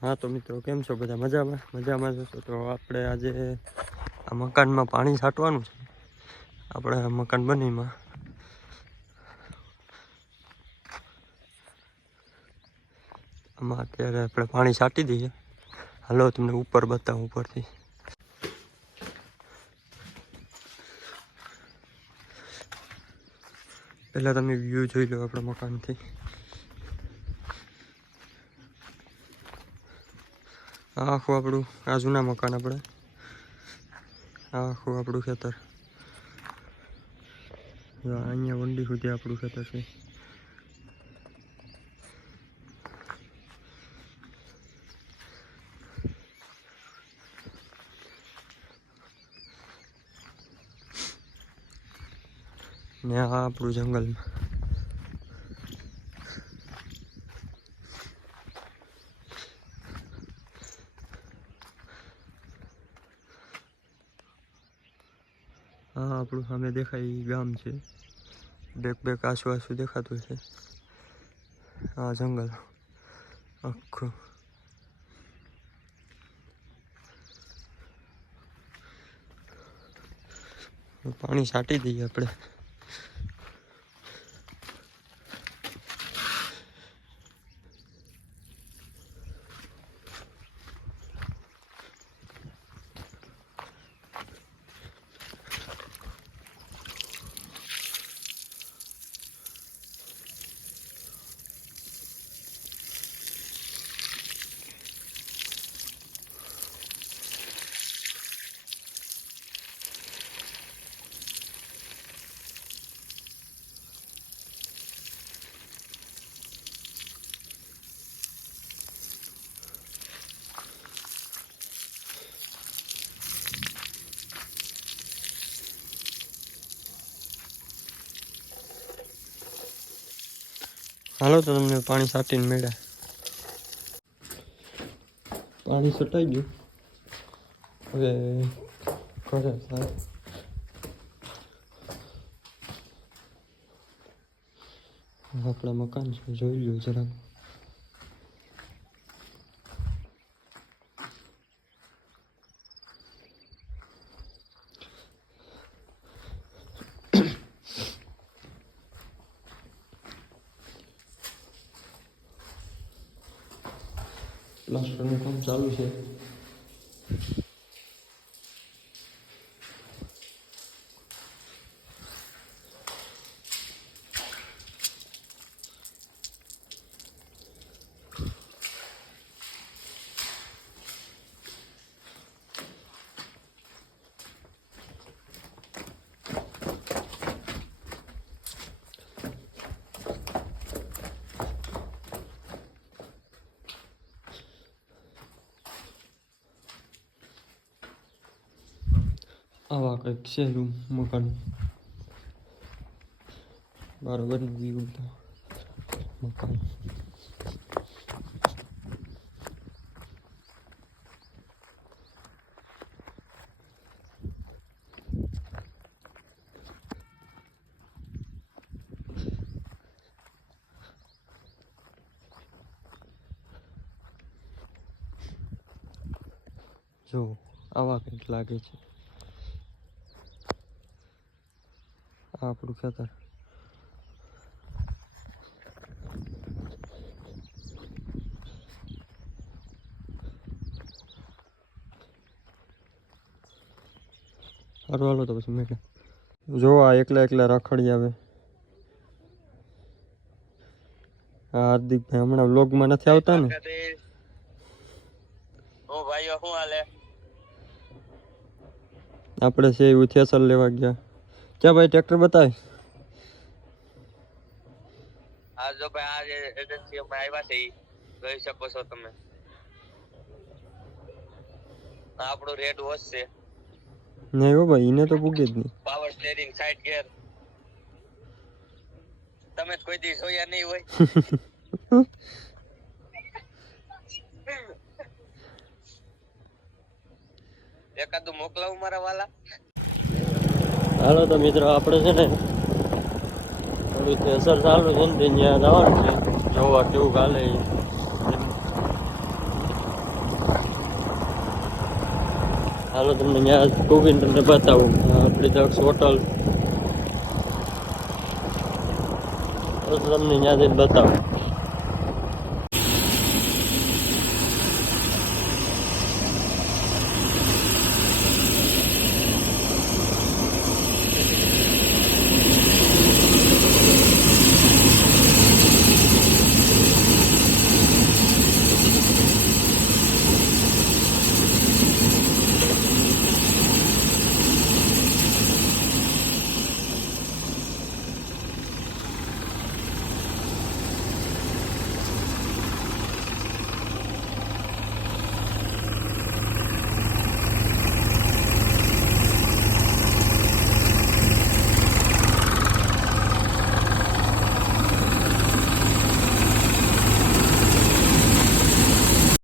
हाँ तो मित्रों केम छो बधा मजामां मजामां जशो तो આપણે આજે આ મકાનમાં પાણી છાંટવાનું છે આપણે મકાન બનીમાં આમાં અત્યારે આપણે પાણી છાંટી દઈએ હાલો તમને ઉપર બતાવું ઉપરથી પહેલા તમે વ્યૂ જોઈ લો આપણા મકાનથી આ આખું આપણું આ જૂના મકાન આપણે આ આખું આપણું ખેતર અહીંયા વંડી સુધી આપણું ખેતર છે ને આ આપણું જંગલમાં આ આપણું સામે દેખાય ઈ ગામ છે બેક આસુ દેખાતું છે આ જંગલ આખું પાણી છાંટી દઈએ આપણે હાલો તો તમને પાણી છાંટીને મળ્યા પાણી છટાઈ ગયું હવે ઘરે થાય આપણા મકાન છે જોઈ લો જરાક પ્લાસ્ટરનું કામ ચાલુ છે આવા કંઈક છે રૂમ મકાન બરાબરનું વ્યૂ તો મકાન જો આવા કંઈક લાગે છે આપણું ખેતર સારું હાલો તો પછી મેં જો આ એકલા રખડી આવે આ હાર્દિકભાઈ હમણાં વ્લોગમાં નથી આવતા ને આપણે છે એવું થેસર લેવા ગયા क्या भाई ट्रैक्टर बताए आज जो भाई आज एजेंसी में આવ્યા છે જોઈ શકો છો તમે આપણો રેટ વોચ છે નહીં હો ભાઈ એને તો પૂગે જ નહીં પાવર સ્ટીયરિંગ સાઈડ ગિયર તમે કોઈ દી જોયા નહીં હોય એકાદું મોકલાવું મારા વાલા હાલો તો મિત્રો આપણે છે ને થોડું થેસર ચાલુ છે ને ત્યાં જવાનું છે જોવા કેવું ગાલે હાલો તમને ત્યાં પૂગીને તમને બતાવું આપણી દક્ષ હોટલ તો તમને ત્યાં જઈને બતાવું.